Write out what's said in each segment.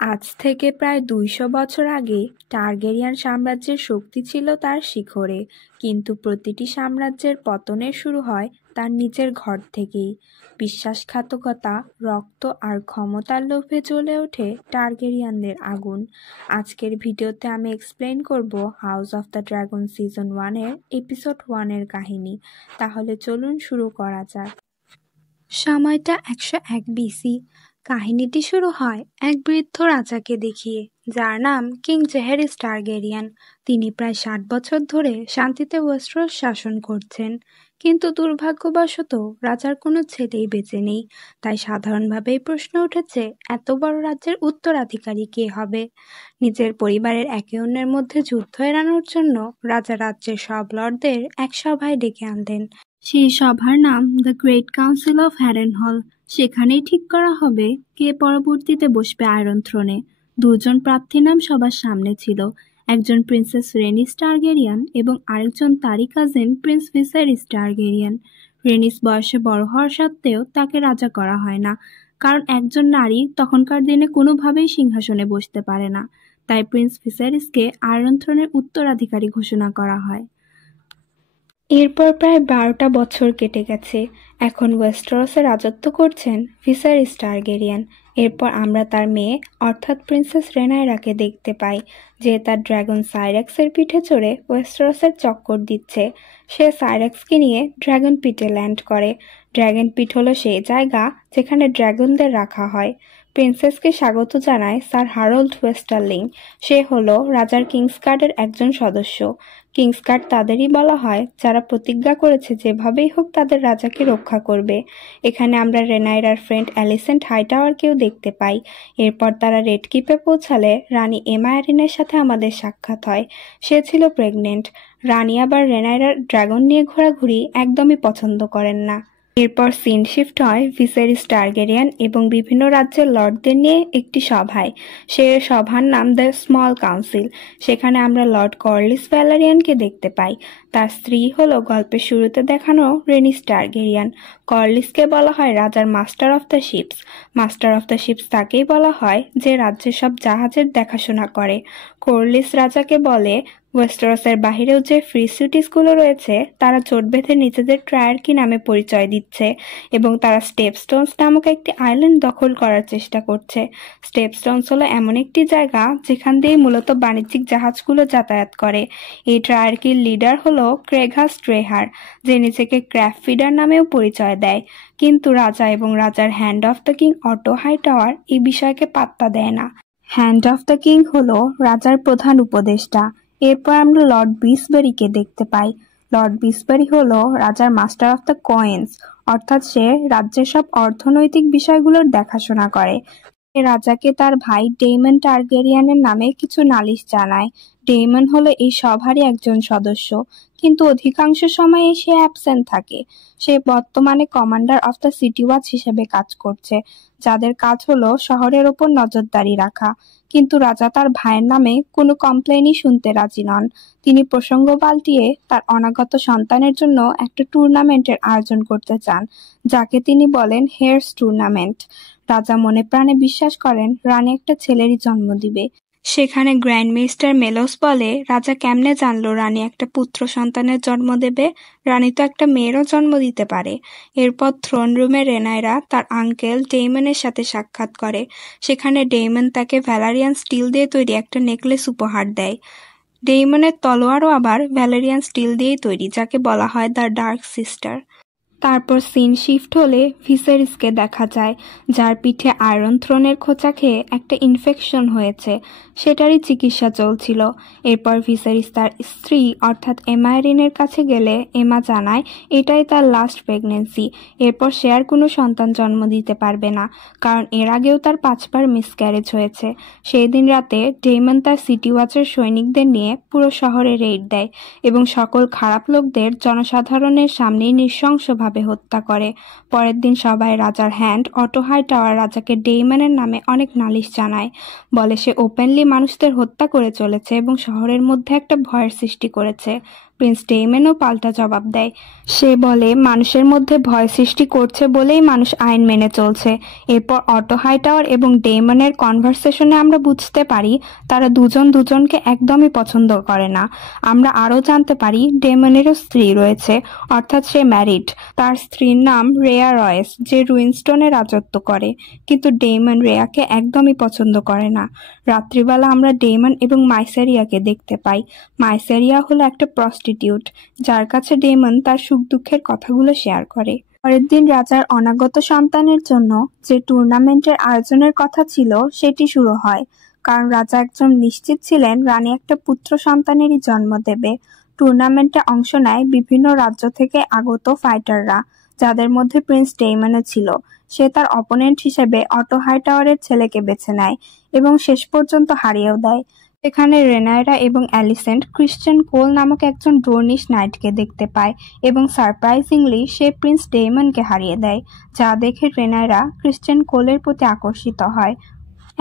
আজ থেকে প্রায় ২০০ বছর আগে টারগেরিয়ান সাম্রাজ্যের শক্তি ছিল তার শিখরে, কিন্তু প্রতিটি সাম্রাজ্যের পতনের শুরু হয় তার নিচের ঘর থেকেই। বিশ্বাসঘাতকতা, রক্ত আর ক্ষমতার লোভে জ্বলে ওঠে টারগেরিয়ানদের আগুন। আজকের ভিডিওতে আমি এক্সপ্লেন করব house of the dragon season 1 এর এপিসোড 1 এর কাহিনী। তাহলে চলুন শুরু করা যাক। সময়টা ১০১ বিসি। কাহিনীটি শুরু হয় এক বৃদ্ধ রাজাকে দেখিয়ে, যার নাম কিং জেহেরিস টারগেরিয়ান। তিনি প্রায় ৬০ বছর ধরে শান্তিতে ওয়েস্টেরস শাসন করছেন, কিন্তু দুর্ভাগ্যবশত রাজার কোনো ছেলেই বেঁচে নেই। তাই সাধারণভাবেই প্রশ্ন উঠেছে, এত বড় রাজ্যের উত্তরাধিকারী কে হবে? নিজের পরিবারের একে অন্যের মধ্যে যুদ্ধ এড়ানোর জন্য রাজা রাজ্যের সব লর্ডদের এক সভায় ডেকে আনলেন। সেই সভার নাম দ্য গ্রেট কাউন্সিল অফ হ্যারেনহল। সেখানেই ঠিক করা হবে কে পরবর্তীতে বসবে আয়রন থ্রোনে। দুজন প্রার্থীর নাম সবার সামনে ছিল, একজন প্রিন্সেস রেনিস টারগেরিয়ান এবং আরেকজন তারই কাজিন প্রিন্স ভিসেরিস টারগেরিয়ান। রেনিস বয়সে বড় হওয়ার সত্ত্বেও তাকে রাজা করা হয় না, কারণ একজন নারী তখনকার দিনে কোনোভাবেই সিংহাসনে বসতে পারে না। তাই প্রিন্স ভিসেরিসকে আয়রন থ্রোনের উত্তরাধিকারী ঘোষণা করা হয়। এরপর প্রায় ১২টা বছর কেটে গেছে। এখন ওয়েস্টেরসে রাজত্ব করছেন ভিসেরিস টারগেরিয়ান। এরপর আমরা তার মেয়ে অর্থাৎ প্রিন্সেস রেনাইরাকে দেখতে পাই, যে তার ড্রাগন সাইরেক্সের পিঠে চড়ে ওয়েস্টেরসের চক্কর দিচ্ছে। সে সাইরেক্সকে নিয়ে ড্রাগন পিটে ল্যান্ড করে। ড্রাগন পিট হলো সেই জায়গা যেখানে ড্রাগনদের রাখা হয়। প্রিন্সেসকে স্বাগত জানায় স্যার হারল্ড ওয়েস্টারলিং। সে হলো রাজার কিংসগার্ডের একজন সদস্য। কিংসগার্ড তাদেরই বলা হয় যারা প্রতিজ্ঞা করেছে যেভাবেই হোক তাদের রাজাকে রক্ষা করবে। এখানে আমরা রেনাইরার ফ্রেন্ড অ্যালিসেন্ট হাইটাওয়ারকেও দেখতে পাই। এরপর তারা রেড কিপে পৌঁছালে রানী এমা অ্যারিনের সাথে আমাদের সাক্ষাৎ হয়। সে ছিল প্রেগনেন্ট। রানী আবার রেনাইরার ড্রাগন নিয়ে ঘোরাঘুরি একদমই পছন্দ করেন না। এরপর সিন শিফট হয় ভিসেরিস টারগেরিয়ান এবং বিভিন্ন রাজ্যের লর্ডদের নিয়ে একটি সভায়। সে সভার নাম দ্য স্মল কাউন্সিল। সেখানে আমরা লর্ড কর্লিস ভ্যালেরিয়ানকে দেখতে পাই। তার স্ত্রী হলো গল্পের শুরুতে দেখানো রেনিস টারগেরিয়ান। কর্লিসকে বলা হয় রাজার master of the ships. Master of the ships তাকেই বলা হয় যে রাজ্যের সব জাহাজের দেখাশোনা করে। কর্লিস রাজাকে বলে ওয়েস্টেরসের বাহিরেও যে ফ্রি সিটিসগুলো রয়েছে তারা জোট বেঁধে নিজেদের ট্রায়ার্কি নামে পরিচয় দিচ্ছে এবং তারা স্টেপস্টোনস নামক একটি আইল্যান্ড দখল করার চেষ্টা করছে। স্টেপস্টোনস হলো এমন একটি জায়গা যেখান দিয়ে মূলত বাণিজ্যিক জাহাজগুলো যাতায়াত করে। এই ট্রায়ার্কির লিডার হলো ক্রেঘাস ট্রেহার, যে নিজেকে ক্র্যাফ ফিডার নামেও পরিচয় দেয়। কিন্তু রাজা এবং রাজার hand of the king Otto Hightower এই বিষয়কে পাত্তা দেয় না। হ্যান্ড অফ দ্য কিং হলো রাজার প্রধান উপদেষ্টা। এরপর আমরা লর্ড বিসবেরিকে দেখতে পাই। লর্ড বিসবেরি হলো রাজার মাস্টার অফ দ্য কয়েন্স, অর্থাৎ সে রাজ্যের সব অর্থনৈতিক বিষয়গুলোর দেখাশোনা করে। রাজাকে তার ভাই ডেইমন টারগেরিয়ানের নামে কিছু নালিশ জানায়। ডেইমন হলো এই সভারই একজন সদস্য, কিন্তু অধিকাংশ সময়ে সে অ্যাবসেন্ট থাকে। সে বর্তমানে commander of the city watch হিসেবে কাজ করছে, যাদের কাজ হলো শহরের ওপর নজরদারি রাখা। কিন্তু রাজা তার ভাইয়ের নামে কোনো কমপ্লেনই শুনতে রাজি নন। তিনি প্রসঙ্গ পাল্টিয়ে তার অনাগত সন্তানের জন্য একটা টুর্নামেন্টের আয়োজন করতে চান, যাকে তিনি বলেন হেয়ার্স টুর্নামেন্ট। রাজা মনে প্রাণে বিশ্বাস করেন রানী একটা ছেলেরই জন্ম দিবে। সেখানে গ্র্যান্ড মিস্টার মেলোস বলে, রাজা কেমনে জানলো রানী একটা পুত্র সন্তানের জন্ম দেবে? রানী তো একটা মেয়েরও জন্ম দিতে পারে। এরপর থ্রোন রুমে রেনাইরা তার আঙ্কেল ডেইমনের সাথে সাক্ষাৎ করে। সেখানে ডেইমন তাকে ভ্যালারিয়ান স্টিল দিয়ে তৈরি একটা নেকলেস উপহার দেয়। ডেইমনের তলোয়ারও আবার ভ্যালেরিয়ান স্টিল দিয়েই তৈরি, যাকে বলা হয় দ্য ডার্ক সিস্টার। তারপর সিন শিফট হলে ভিসেরিসকে দেখা যায়, যার পিঠে আয়রন থ্রোনের খোঁচা খেয়ে একটা ইনফেকশন হয়েছে। সেটারই চিকিৎসা চলছিল। এরপর ভিসেরিস তার স্ত্রী অর্থাৎ এমা অ্যারিনের কাছে গেলে এমা জানায় এটাই তার লাস্ট প্রেগনেন্সি। এরপর সে আর কোনো সন্তান জন্ম দিতে পারবে না, কারণ এর আগেও তার 5বার মিসক্যারেজ হয়েছে। সেই দিন রাতে ডেইমন তার সিটি ওয়াচের সৈনিকদের নিয়ে পুরো শহরে রেইড দেয় এবং সকল খারাপ লোকদের জনসাধারণের সামনেই নৃশংসভাবে হত্যা করে। পরের দিন সবাই রাজার হ্যান্ড অটো হাইটাওয়ার রাজাকে ডেইমনের নামে অনেক নালিশ জানায়। বলে সে ওপেনলি মানুষদের হত্যা করে চলেছে এবং শহরের মধ্যে একটা ভয়ের সৃষ্টি করেছে। প্রিন্স ডেইমনও পাল্টা জবাব দেয়। সে বলে মানুষের মধ্যে ভয় সৃষ্টি করছে বলেই মানুষ আইন মেনে চলছে। এরপর অটো হাইটাওয়ার এবং ডেইমনের কনভারসেশনে আমরা বুঝতে পারি তারা দুজন দুজনকে একদমই পছন্দ করে না। আমরা আরও জানতে পারি ডেইমনেরও স্ত্রী রয়েছে, অর্থাৎ সে ম্যারিড। তার স্ত্রীর নাম রেয়া রয়েস, যে রুইনস্টোনে রাজত্ব করে, কিন্তু ডেইমন রেয়াকে একদমই পছন্দ করে না। রাত্রিবেলা আমরা ডেইমন এবং মাইসেরিয়াকে দেখতে পাই। মাইসেরিয়া হলো একটা প্রস্টিটিউট, যার কাছে ডেইমন তার সুখ দুঃখের কথাগুলো শেয়ার করে। পরের দিন রাজার অনাগত সন্তানের জন্য যে টুর্নামেন্টের আয়োজনের কথা ছিল সেটি শুরু হয়, কারণ রাজা একজন নিশ্চিত ছিলেন রানী একটা পুত্র সন্তানেরই জন্ম দেবে। টুর্নামেন্টে অংশ নেয় বিভিন্ন রাজ্য থেকে আগত ফাইটাররা, যাদের মধ্যে প্রিন্স ডেইমনও ছিল। সে তার অপোনেন্ট হিসেবে অটো হাইটাওয়ারের ছেলেকে বেছে নেয় এবং শেষ পর্যন্ত হারিয়েও দেয়। এখানে রেনায়রা এবং অ্যালিসেন্ট ক্রিশ্চিয়ান কোল নামক একজন ডোর্নিশ নাইটকে দেখতে পায় এবং সারপ্রাইজিংলি সে প্রিন্স ডেইমনকে হারিয়ে দেয়, যা দেখে রেনায়রা ক্রিশ্চিয়ান কোলের প্রতি আকর্ষিত হয়।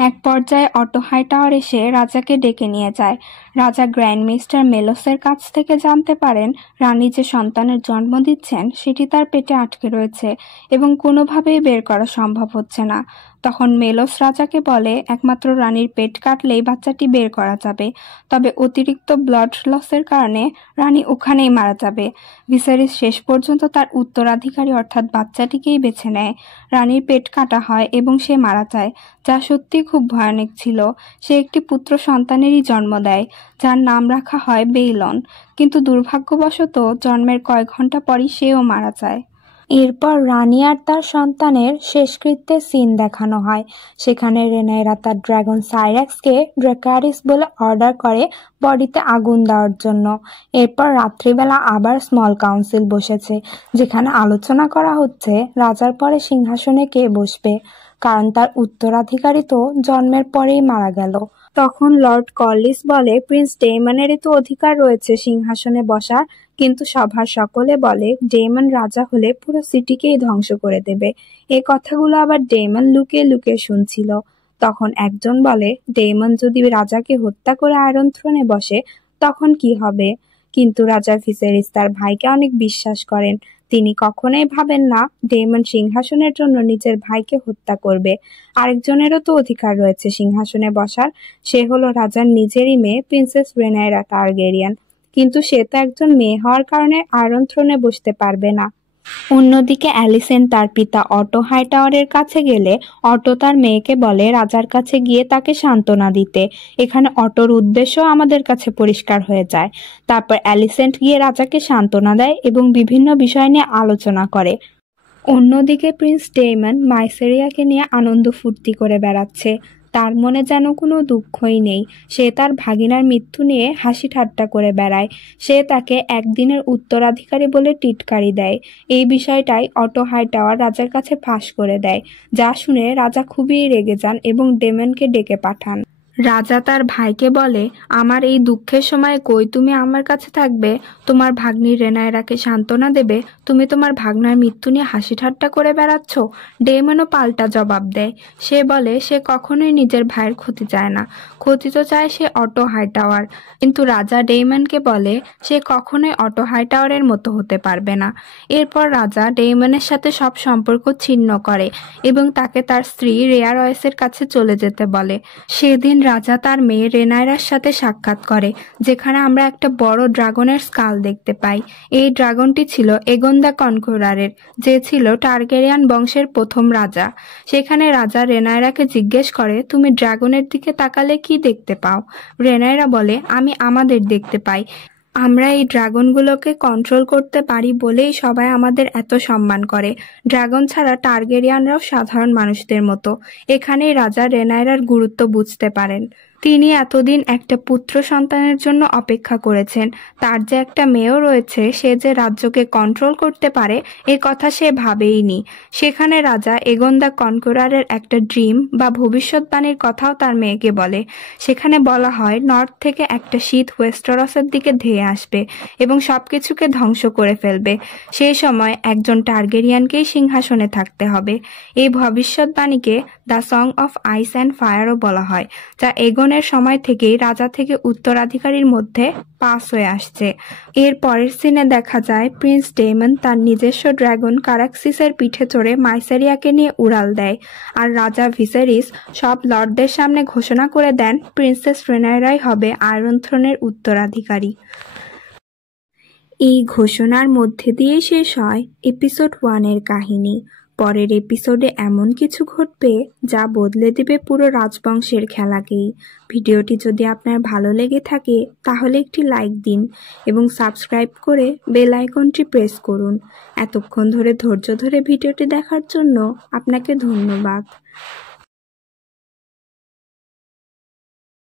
এক পর্যায়ে অটো হাইটাওয়ার এসে রাজাকে ডেকে নিয়ে যায়। রাজা গ্র্যান্ড মিস্টার মেলোসের কাছ থেকে জানতে পারেন রানী যে সন্তানের জন্ম দিচ্ছেন সেটি তার পেটে আটকে রয়েছে এবং কোনোভাবেই বের করা সম্ভব হচ্ছে না। তখন মেলোস রাজাকে বলে একমাত্র রানীর পেট কাটলেই বাচ্চাটি বের করা যাবে, তবে অতিরিক্ত ব্লাড লসের কারণে রানী ওখানেই মারা যাবে। ভিসেরিস শেষ পর্যন্ত তার উত্তরাধিকারী অর্থাৎ বাচ্চাটিকেই বেছে নেয়। রানীর পেট কাটা হয় এবং সে মারা যায়, যা সত্যি খুব ভয়ানক ছিল। সে একটি পুত্র সন্তানেরই জন্ম দেয়, যার নাম রাখা হয় বেইলন, কিন্তু দুর্ভাগ্যবশত জন্মের কয়েক ঘন্টা পরই সেও মারা যায়। এরপর রানী আর তার সন্তানের শেষকৃত্যের সিন দেখানো হয়। সেখানে রেনায়রা তার ড্রাগন সাইরাক্সকে ড্রেকারিস বলে অর্ডার করে বডিতে আগুন দেওয়ার জন্য। এরপর রাত্রিবেলা আবার স্মল কাউন্সিল বসেছে, যেখানে আলোচনা করা হচ্ছে রাজার পরে সিংহাসনে কে বসবে, কারণ তার উত্তরাধিকারী তো জন্মের পরেই মারা গেল। তখন লর্ড কর্লিস বলে প্রিন্স ডেইমনেরই তো অধিকার রয়েছে সিংহাসনে বসার, কিন্তু সভার সকলে বলে ডেইমন রাজা হলে পুরো সিটিকেই ধ্বংস করে দেবে। এই কথাগুলো আবার ডেইমন লুকিয়ে লুকিয়ে শুনছিল। তখন একজন বলে ডেইমন যদি রাজাকে হত্যা করে আয়রন থ্রোনে বসে তখন কি হবে, কিন্তু রাজা ভিসেরিস তার ভাইকে অনেক বিশ্বাস করেন। তিনি কখনোই ভাবেন না ডেইমন সিংহাসনের জন্য নিজের ভাইকে হত্যা করবে। আরেকজনেরও তো অধিকার রয়েছে সিংহাসনে বসার, সে হলো রাজার নিজেরই মেয়ে প্রিন্সেস রেনায়রা টারগেরিয়ান, কিন্তু সে তো একজন মেয়ে হওয়ার কারণে আয়রন থ্রোনে বসতে পারবে না। অন্যদিকে অ্যালিসেন্ট তার পিতা অটো হাইটাওয়ারের কাছে গেলে অটো তার মেয়েকে বলে রাজার কাছে গিয়ে তাকে সান্ত্বনা দিতে। এখানে অটোর উদ্দেশ্য আমাদের কাছে পরিষ্কার হয়ে যায়। তারপর অ্যালিসেন্ট গিয়ে রাজাকে সান্ত্বনা দেয় এবং বিভিন্ন বিষয় নিয়ে আলোচনা করে। অন্যদিকে প্রিন্স ডেইমন মাইসেরিয়াকে নিয়ে আনন্দ ফুর্তি করে বেড়াচ্ছে। তার মনে যেন কোনো দুঃখই নেই। সে তার ভাগিনার মৃত্যু নিয়ে হাসি ঠাট্টা করে বেড়ায়। সে তাকে একদিনের উত্তরাধিকারী বলে টিটকারি দেয়। এই বিষয়টাই অটো হাইটাওয়ার রাজার কাছে ফাঁস করে দেয়, যা শুনে রাজা খুবই রেগে যান এবং ডেমনকে ডেকে পাঠান। রাজা তার ভাইকে বলে আমার এই দুঃখের সময় কই তুমি আমার কাছে থাকবে, তোমার ভাগ্নি রেনায়রাকে সান্ত্বনা দেবে, তুমি তোমার ভাগনার মৃত্যু নিয়ে হাসি ঠাট্টা করে বেড়াচ্ছ। ডেমনও পাল্টা জবাব দেয়। সে বলে সে কখনোই নিজের ভাইয়ের ক্ষতি চায় না, ক্ষতি তো চায় সে অটো হাইটাওয়ার। কিন্তু রাজা ডেইমনকে বলে সে কখনোই অটো হাইটাওয়ারের মতো হতে পারবে না। এরপর রাজা ডেইমনের সাথে সব সম্পর্ক ছিন্ন করে এবং তাকে তার স্ত্রী রেয়া রয়েসের কাছে চলে যেতে বলে। সেদিন রাজা তার মেয়ে রেনায়রার সাথে সাক্ষাৎ করে, যেখানে আমরা একটা বড় ড্রাগনের স্কাল দেখতে পাই। এই ড্রাগনটি ছিল এগন দ্য কনকোরারের, যে ছিল টারগেরিয়ান বংশের প্রথম রাজা। সেখানে রাজা রেনায়রাকে জিজ্ঞেস করে তুমি ড্রাগনের দিকে তাকালে কি দেখতে পাও? রেনায়রা বলে আমি আমাদের দেখতে পাই। আমরা এই ড্রাগনগুলোকে কন্ট্রোল করতে পারি বলেই সবাই আমাদের এত সম্মান করে। ড্রাগন ছাড়া টারগেরিয়ানরাও সাধারণ মানুষদের মতো। এখানেই রাজা রেনায়রার গুরুত্ব বুঝতে পারেন। তিনি এতদিন একটা পুত্র সন্তানের জন্য অপেক্ষা করেছেন। তার যে একটা মেয়েও রয়েছে, সে যে রাজ্যকে কন্ট্রোল করতে পারে এ কথা সে ভাবেইনি। সেখানে রাজা এগন দ্য কনকোরারের একটা ড্রিম বা ভবিষ্যৎবাণীর কথাও তার মেয়েকে বলে। সেখানে বলা হয় নর্থ থেকে একটা শীত ওয়েস্টারসের দিকে ধেয়ে আসবে এবং সবকিছুকে ধ্বংস করে ফেলবে। সেই সময় একজন টারগেরিয়ানকেই সিংহাসনে থাকতে হবে। এই ভবিষ্যৎবাণীকে the song of ice and ফায়ারও বলা হয়, যা এগন আগমনের সময় থেকেই রাজা থেকে উত্তরাধিকারীর মধ্যে পাস হয়ে আসছে। এর পরের সিনে দেখা যায় প্রিন্স ডেমন তার নিজস্ব ড্রাগন কারাক্সিসের পিঠে চড়ে মাইসেরিয়াকে নিয়ে উড়াল দেয়, আর রাজা ভিসেরিস সব লর্ডদের সামনে ঘোষণা করে দেন প্রিন্সেস রেনাইরাই হবে আয়রন থ্রোনের উত্তরাধিকারী। এই ঘোষণার মধ্যে দিয়ে শেষ হয় এপিসোড 1-এর কাহিনী। পরের এপিসোডে এমন কিছু ঘটবে যা বদলে দেবে পুরো রাজবংশের খেলাকেই। ভিডিওটি যদি আপনার ভালো লেগে থাকে তাহলে একটি লাইক দিন এবং সাবস্ক্রাইব করে বেল আইকনটি প্রেস করুন। এতক্ষণ ধরে ধৈর্য ধরে ভিডিওটি দেখার জন্য আপনাকে ধন্যবাদ।